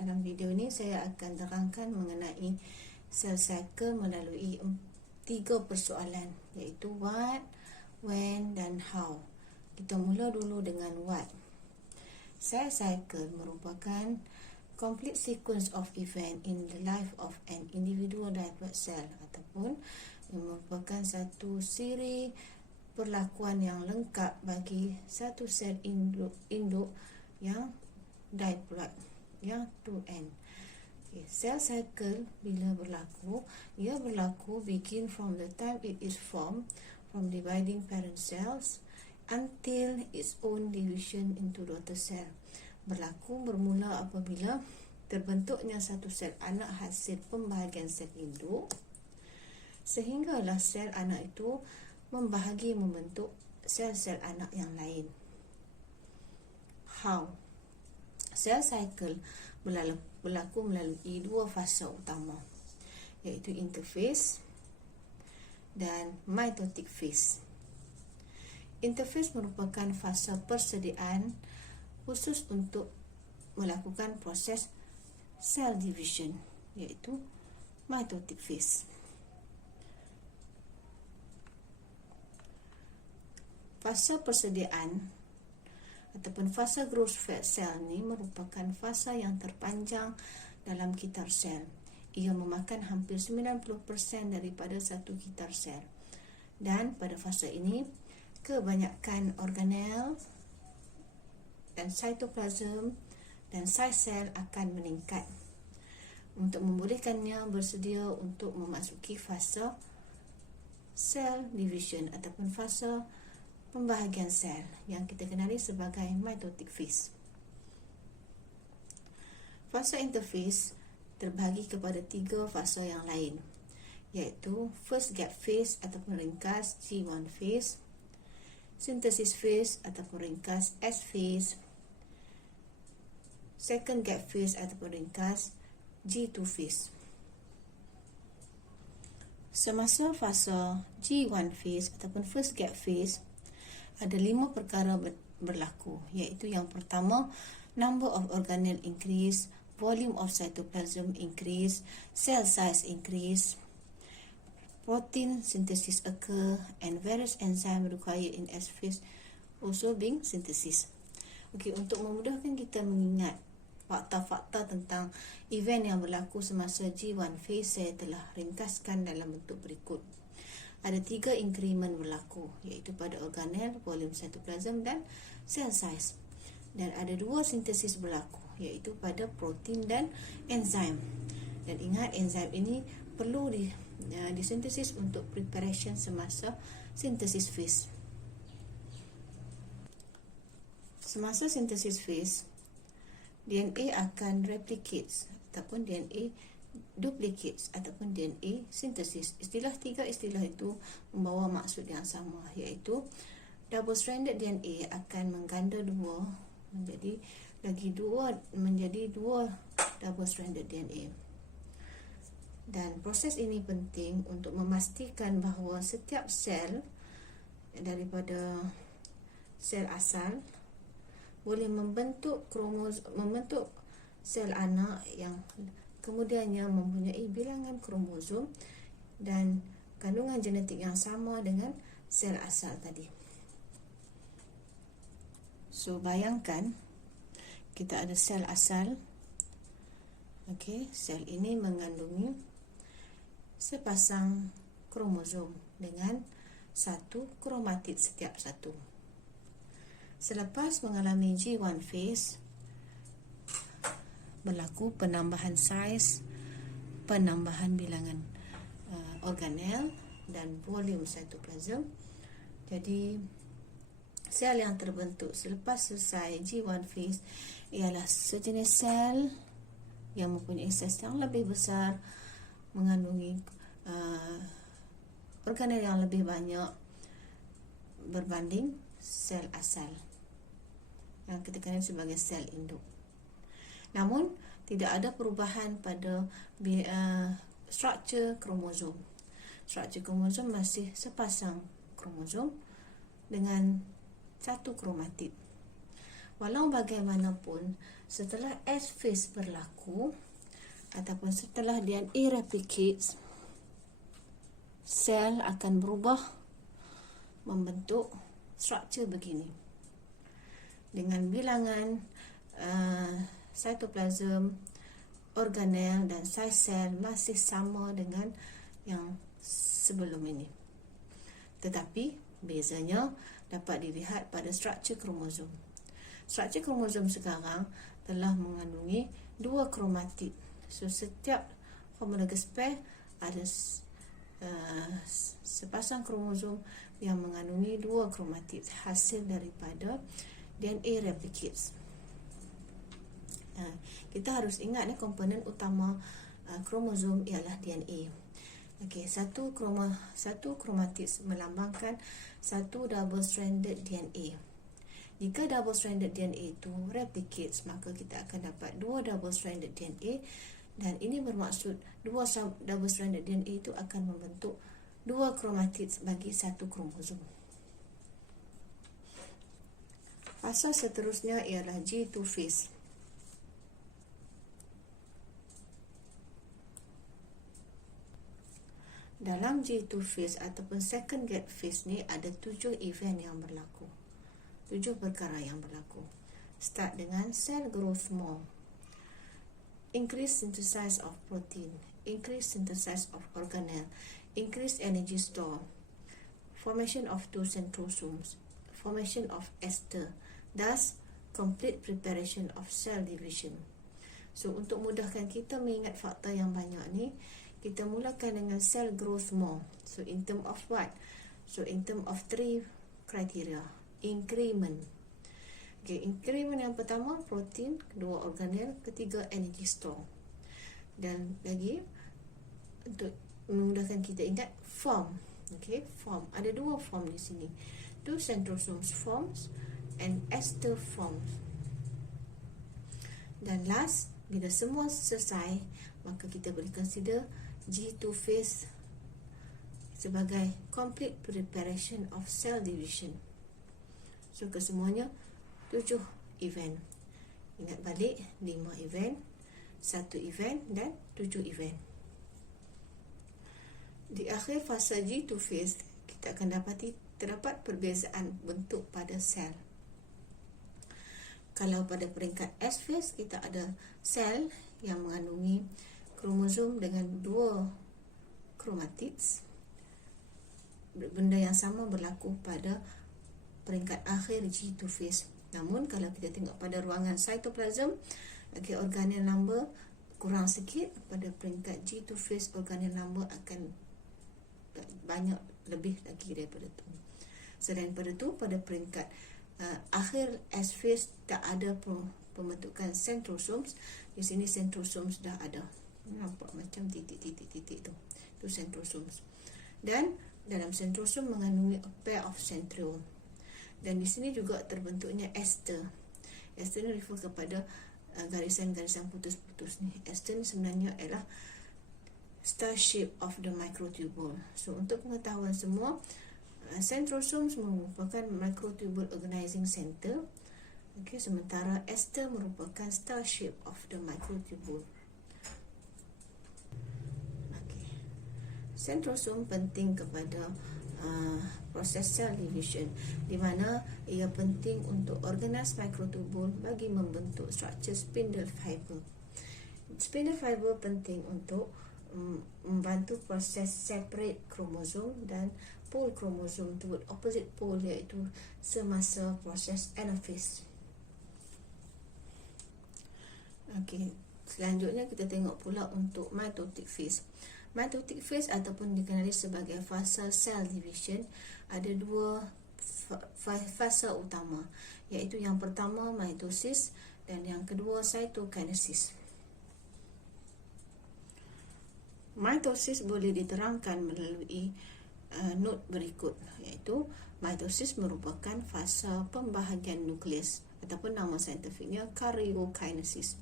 Dalam video ini saya akan terangkan mengenai sel cycle melalui 3 persoalan, iaitu what, when dan how. Kita mula dulu dengan what. Cell cycle merupakan complete sequence of event in the life of an individual live blood cell, ataupun merupakan satu siri perlakuan yang lengkap bagi satu sel induk yang diploid, yang 2N. Cell cycle bila berlaku, ia berlaku begin from the time it is formed from dividing parent cells until its own division into daughter cell. Berlaku bermula apabila terbentuknya satu sel anak hasil pembahagian sel induk, sehinggalah sel anak itu membahagi membentuk sel-sel anak yang lain. How? Cell cycle berlaku melalui 2 fasa utama, iaitu interphase dan mitotic phase. Interphase merupakan fasa persediaan khusus untuk melakukan proses cell division, iaitu mitotic phase. Fasa persediaan ataupun fasa growth cell ni merupakan fasa yang terpanjang dalam kitar sel. Ia memakan hampir 90% daripada satu kitar sel. Dan pada fasa ini, kebanyakan organel dan cytoplasm dan saiz sel akan meningkat untuk membolehkannya bersedia untuk memasuki fasa cell division ataupun fasa pembahagian sel yang kita kenali sebagai mitotic phase. Fasa interphase terbahagi kepada 3 fasa yang lain, iaitu first gap phase ataupun ringkas G1 phase, synthesis phase ataupun ringkas S phase, second gap phase ataupun ringkas G2 phase. Semasa fasa G1 phase ataupun first gap phase, ada 5 perkara berlaku, iaitu yang pertama, number of organelle increase, volume of cytoplasm increase, cell size increase, protein synthesis occur, and various enzyme required in S phase also being synthesis. Okey, untuk memudahkan kita mengingat fakta-fakta tentang event yang berlaku semasa G1 phase, saya telah ringkaskan dalam bentuk berikut. Ada 3 increment berlaku, iaitu pada organel, volume cytoplasm dan cell size. Dan ada 2 sintesis berlaku, iaitu pada protein dan enzim. Dan ingat, enzim ini perlu disintesis untuk preparation semasa sintesis phase. Semasa sintesis phase, DNA akan replicate ataupun DNA duplicates ataupun DNA sintesis. 3 istilah itu membawa maksud yang sama, iaitu double stranded DNA akan mengganda 2 menjadi 2 double stranded DNA. Dan proses ini penting untuk memastikan bahawa setiap sel daripada sel asal boleh membentuk sel anak yang kemudiannya mempunyai bilangan kromosom dan kandungan genetik yang sama dengan sel asal tadi. So, bayangkan kita ada sel asal. Okey, sel ini mengandungi sepasang kromosom dengan 1 kromatid setiap satu. Selepas mengalami G1 phase, berlaku penambahan saiz, penambahan bilangan organel dan volume cytoplasm. Jadi, sel yang terbentuk selepas selesai G1 phase ialah sejenis sel yang mempunyai saiz yang lebih besar, mengandungi organel yang lebih banyak berbanding sel asal yang kita kenal sebagai sel induk. Namun, tidak ada perubahan pada struktur kromosom. Struktur kromosom masih sepasang kromosom dengan 1 kromatid. Walau bagaimanapun, setelah S phase berlaku ataupun setelah DNA replicates, sel akan berubah membentuk struktur begini dengan bilangan cytoplasm, organel dan saiz sel masih sama dengan yang sebelum ini. Tetapi bezanya dapat dilihat pada struktur kromosom. Struktur kromosom sekarang telah mengandungi 2 kromatid. So setiap homologous pair ada sepasang kromosom yang mengandungi 2 kromatid hasil daripada DNA replicates. Kita harus ingat komponen utama kromosom ialah DNA. Okey, satu kromatid melambangkan satu double stranded DNA. Jika double stranded DNA itu replicates, maka kita akan dapat 2 double stranded DNA, dan ini bermaksud 2 double stranded DNA itu akan membentuk 2 kromatid bagi satu kromosom. Fasa seterusnya ialah G2 phase. Dalam G2 phase ataupun second gap phase ni ada 7 event yang berlaku. 7 perkara yang berlaku. Start dengan cell growth more, increase synthesis of protein, increase synthesis of organelle, increase energy store, formation of 2 centrosomes, formation of ester, thus complete preparation of cell division. So untuk mudahkan kita mengingat fakta yang banyak ni, kita mulakan dengan cell growth more. So in term of what? So in term of 3 criteria. Increment. Okay, increment yang pertama protein, kedua organelle, ketiga energy store. Dan lagi untuk memudahkan kita ingat form. Okay, form. Ada 2 form di sini. 2 centrosomes forms and ester forms. Dan last, bila semua selesai, maka kita boleh consider G2 phase sebagai complete preparation of cell division. So kesemuanya 7 event. Ingat balik, 5 event, 1 event dan 7 event. Di akhir fasa G2 phase, kita akan dapati terdapat perbezaan bentuk pada sel. Kalau pada peringkat S phase, kita ada sel yang mengandungi kromosom dengan 2 kromatids. Benda yang sama berlaku pada peringkat akhir G2 phase. Namun kalau kita tengok pada ruangan cytoplasm, organelle number kurang sikit. Pada peringkat G2 phase, organelle number akan banyak lebih lagi daripada itu. Selain pada itu, pada peringkat akhir S phase tak ada pembentukan centrosomes. Di sini centrosomes dah ada. Nampak macam titik-titik-titik tu. Itu centrosomes. Dan dalam centrosome mengandungi a pair of centriole. Dan di sini juga terbentuknya ester. Ester ni refer kepada garisan-garisan putus-putus ni. Ester ni sebenarnya ialah star shape of the microtubule. So untuk pengetahuan semua, centrosomes merupakan microtubule organizing center. Okay, sementara ester merupakan star shape of the microtubule. Okay. Centrosome penting kepada proses cell division, di mana ia penting untuk organize microtubule bagi membentuk struktur spindle fiber. Spindle fiber penting untuk membantu proses separate kromosom dan pole kromosom to opposite pole, iaitu semasa proses anaphase. Okey, selanjutnya kita tengok pula untuk mitotic phase. Mitotic phase ataupun dikenali sebagai fasa cell division ada 2 fasa utama, iaitu yang pertama mitosis dan yang kedua cytokinesis. Mitosis boleh diterangkan melalui note berikut, iaitu mitosis merupakan fasa pembahagian nukleus ataupun nama saintifiknya karyokinesis.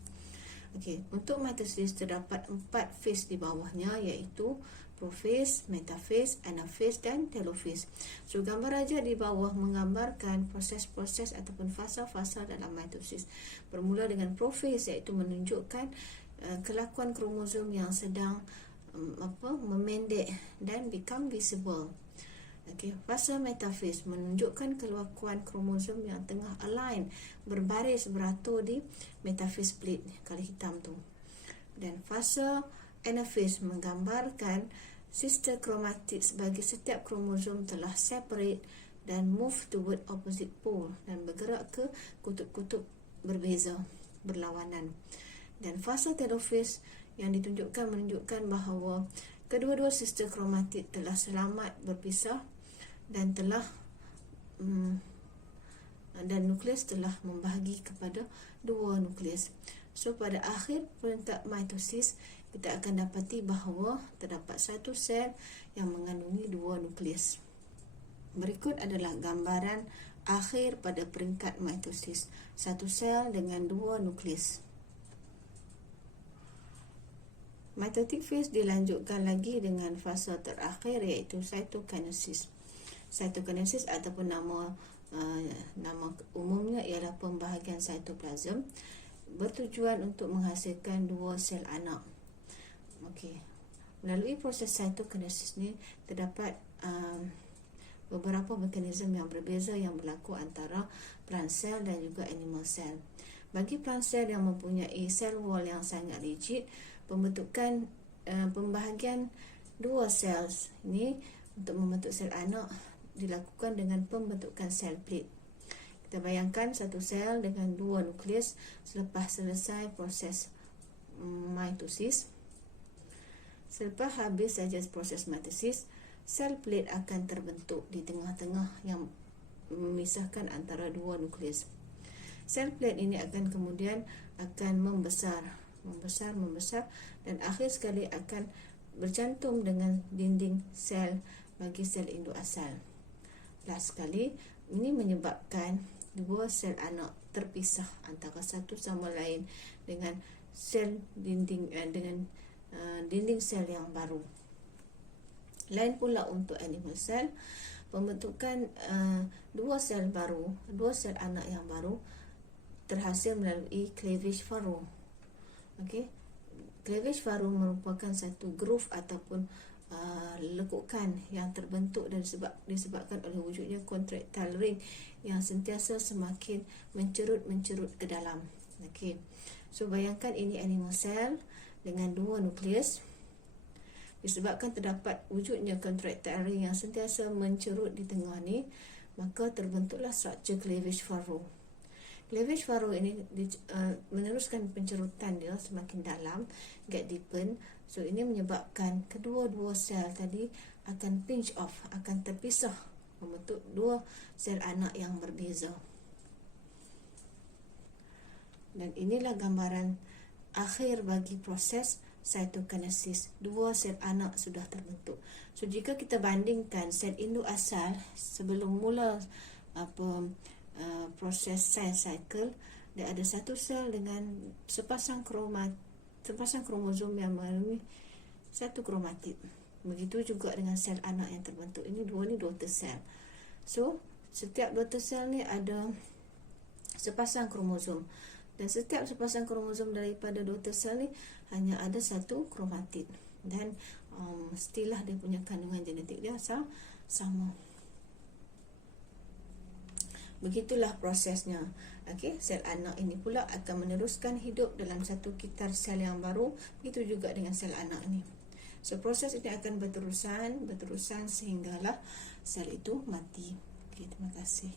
Okey, untuk mitosis terdapat 4 phase di bawahnya, iaitu prophase, metaphase, anaphase dan telophase. So gambar raja di bawah menggambarkan proses-proses ataupun fasa-fasa dalam mitosis. Bermula dengan prophase, iaitu menunjukkan kelakuan kromosom yang sedang memendek dan become visible. Okey, fasa metaphase menunjukkan kelakuan kromosom yang tengah align, berbaris beratur di metaphase plate kali hitam tu. Dan fasa anaphase menggambarkan sister chromatids bagi setiap kromosom telah separate dan move toward opposite pole dan bergerak ke kutub-kutub berbeza, berlawanan. Dan fasa telophase yang ditunjukkan menunjukkan bahawa kedua-dua sister chromatid telah selamat berpisah dan telah dan nukleus telah membahagi kepada dua nukleus. So pada akhir peringkat mitosis, kita akan dapati bahawa terdapat satu sel yang mengandungi dua nukleus. Berikut adalah gambaran akhir pada peringkat mitosis, satu sel dengan dua nukleus. Mitotic phase dilanjutkan lagi dengan fasa terakhir, iaitu cytokinesis. Cytokinesis ataupun nama umumnya ialah pembahagian cytoplasm, bertujuan untuk menghasilkan dua sel anak. Okey. Melalui proses cytokinesis ni terdapat beberapa mekanisme yang berbeza yang berlaku antara plant cell dan juga animal cell. Bagi plant cell yang mempunyai cell wall yang sangat rigid, pembentukan pembahagian dua sel ini untuk membentuk sel anak dilakukan dengan pembentukan sel plate. Kita bayangkan satu sel dengan dua nukleus selepas selesai proses mitosis. Selepas habis saja proses mitosis, sel plate akan terbentuk di tengah-tengah yang memisahkan antara dua nukleus. Sel plate ini akan kemudian membesar dan akhir sekali akan bercantum dengan dinding sel bagi sel induk asal. Last sekali, ini menyebabkan dua sel anak terpisah antara satu sama lain dengan sel dinding dinding sel yang baru. Lain pula untuk animal cell, pembentukan dua sel anak yang baru terhasil melalui cleavage furrow. Okey, cleavage furrow merupakan satu groove ataupun lekukan yang terbentuk dan disebabkan oleh wujudnya contractile ring yang sentiasa semakin mencerut ke dalam. Okey, so bayangkan ini animal cell dengan dua nukleus. Disebabkan terdapat wujudnya contractile ring yang sentiasa mencerut di tengah ni, maka terbentuklah struktur cleavage furrow. Cleavage furrow ini meneruskan pencerutan dia semakin dalam, get deepen. So ini menyebabkan kedua-dua sel tadi akan pinch off, akan terpisah, membentuk dua sel anak yang berbeza. Dan inilah gambaran akhir bagi proses cytokinesis. Dua sel anak sudah terbentuk. So jika kita bandingkan sel induk asal sebelum mula proses cell cycle, dia ada satu sel dengan sepasang kromosom yang mengandungi satu kromatid. Begitu juga dengan sel anak yang terbentuk. Ini daughter cell. So setiap daughter cell ni ada sepasang kromosom, dan setiap sepasang kromosom daripada daughter cell ni hanya ada satu kromatid, dan stilah dia punya kandungan genetik dia sama. Begitulah prosesnya. Okey, sel anak ini pula akan meneruskan hidup dalam satu kitar sel yang baru. Begitu juga dengan sel anak ini. So proses ini akan berterusan sehinggalah sel itu mati. Okey, terima kasih.